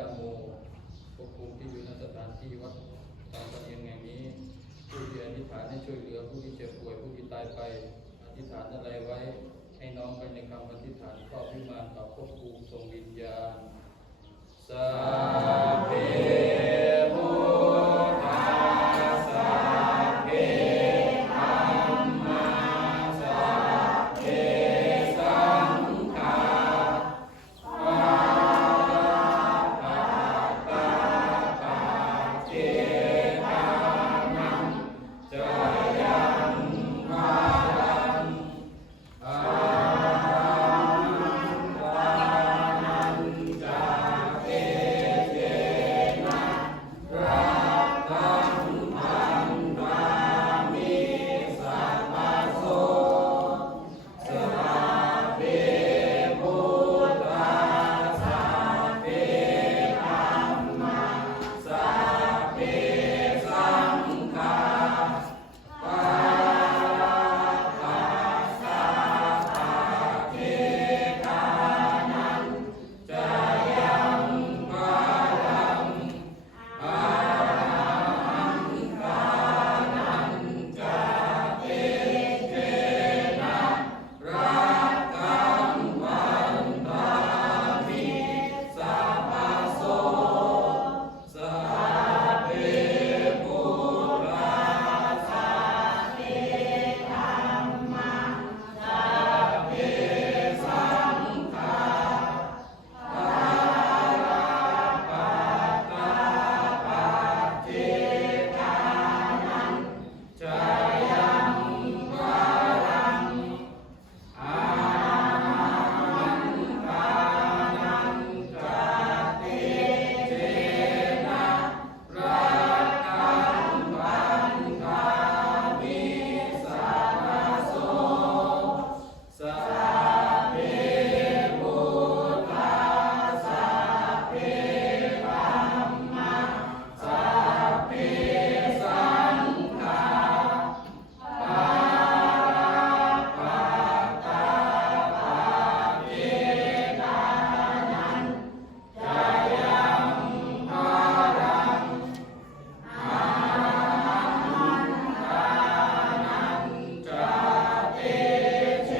าโมภพภูมิที่อยู่ในสถานที่วัดตามประเด็นแห่งนี้ผู้ที่อธิษฐานให้ช่วยเหลือผู้ที่เจ็บป่วยผู้ที่ตายไปอธิษฐานอะไรไว้ให้น้อมไปในคำอธิษฐานครอบวิมานกับภพภูมิทรงวิญญาณสัพเพ